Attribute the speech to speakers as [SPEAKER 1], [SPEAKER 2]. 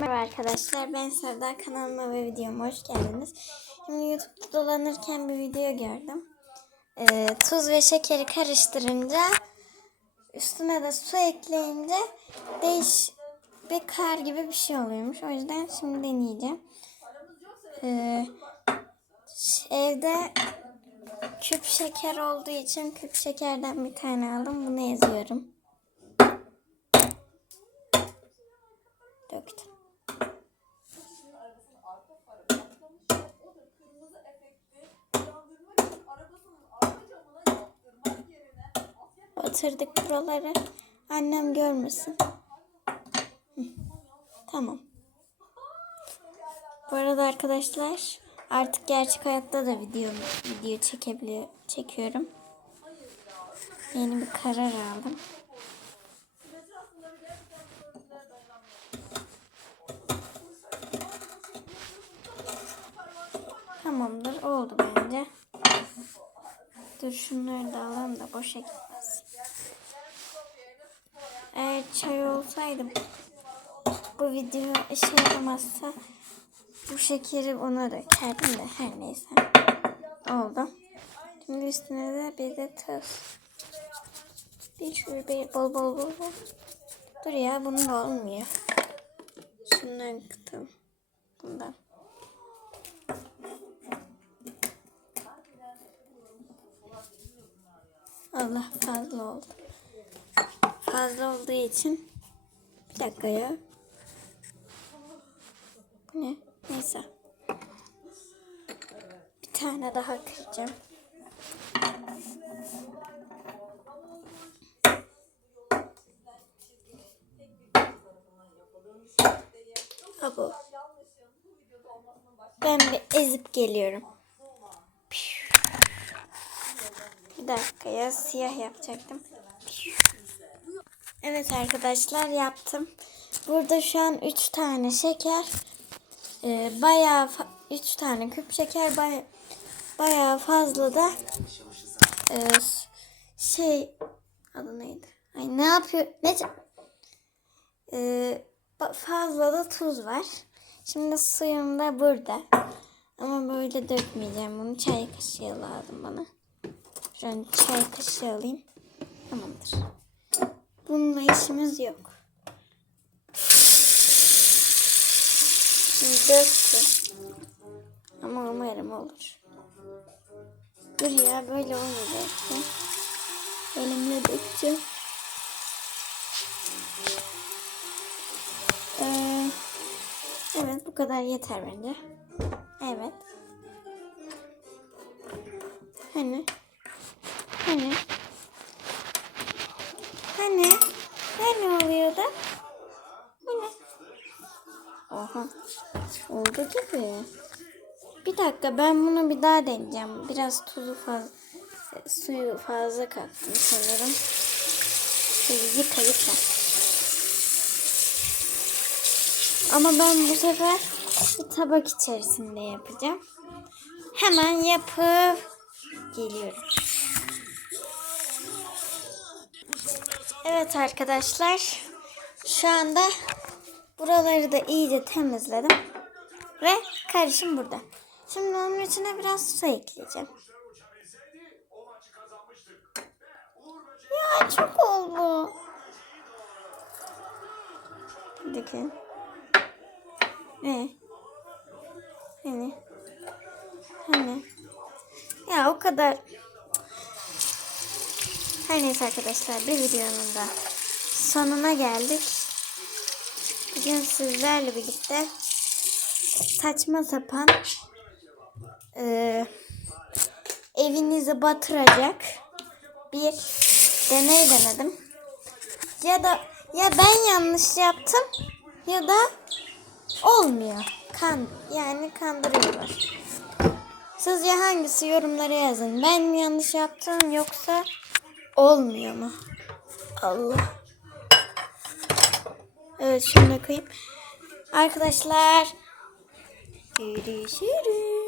[SPEAKER 1] Merhaba arkadaşlar ben Sevda kanalıma ve videoma hoş geldiniz. Şimdi YouTube'da dolanırken bir video gördüm. Ee, tuz ve şekeri karıştırınca üstüne de su ekleyince değiş bir kar gibi bir şey oluyormuş. O yüzden şimdi deneyeceğim. Ee, evde küp şeker olduğu için küp şekerden bir tane aldım. Bunu yazıyorum. Döktüm. Batırdık buraları. Annem görmesin. Tamam. Bu arada arkadaşlar artık gerçek hayatta da video video çekebiliyor çekiyorum. Yeni bir karar aldım. Tamamdır oldu bence. Dur şunları da alalım da boşa gitmez. Eğer çay olsaydı bu video işe yaramazsa bu şekeri ona dökerdim de her neyse. Oldu. Şimdi üstüne de bir de tuz. Bir şöyle bir bol bol bol bol. Dur ya bunun da olmuyor. Şundan kıtım. Bundan. Allah fazla oldu. Fazla olduğu için bir dakika ya. Ne? Neyse. Bir tane daha kıracağım. Ha bu. Ben bir ezip geliyorum. Bir dakika ya siyah yapacaktım. Evet arkadaşlar yaptım. Burada şu an 3 tane şeker. Ee, bayağı 3 tane küp şeker baya, bayağı fazla da e, şey adı neydi? Ay ne yapıyor? Ne ba- fazla da tuz var. Şimdi suyum da burada. Ama böyle dökmeyeceğim bunu. Çay kaşığı lazım bana. Şöyle çay kaşığı alayım. Tamamdır. Bununla işimiz yok. Şimdi döktüm. Ama umarım olur. Dur ya böyle olmayacak. Elimle dökeceğim. Ee, evet bu kadar yeter bence. Evet. Hani? Hani? Hani da? Bu ne? Oha. Oldu gibi. Bir dakika ben bunu bir daha deneyeceğim. Biraz tuzu fazla suyu fazla kattım sanırım. Yıka yıka. Ama ben bu sefer bir tabak içerisinde yapacağım. Hemen yapıp geliyorum. Evet arkadaşlar. Şu anda buraları da iyice temizledim. Ve karışım burada. Şimdi onun içine biraz su ekleyeceğim. Ya çok oldu. Bakın. Ne? Hani? Hani? Ya o kadar. Her neyse arkadaşlar bir videonun da sonuna geldik. Bugün sizlerle birlikte saçma sapan e, evinizi batıracak bir deney denedim. Ya da ya ben yanlış yaptım ya da olmuyor. Kan yani kandırıyorlar. Sizce hangisi yorumlara yazın. Ben mi yanlış yaptım yoksa olmuyor mu? Allah. Evet şunu koyayım. Arkadaşlar görüşürüz.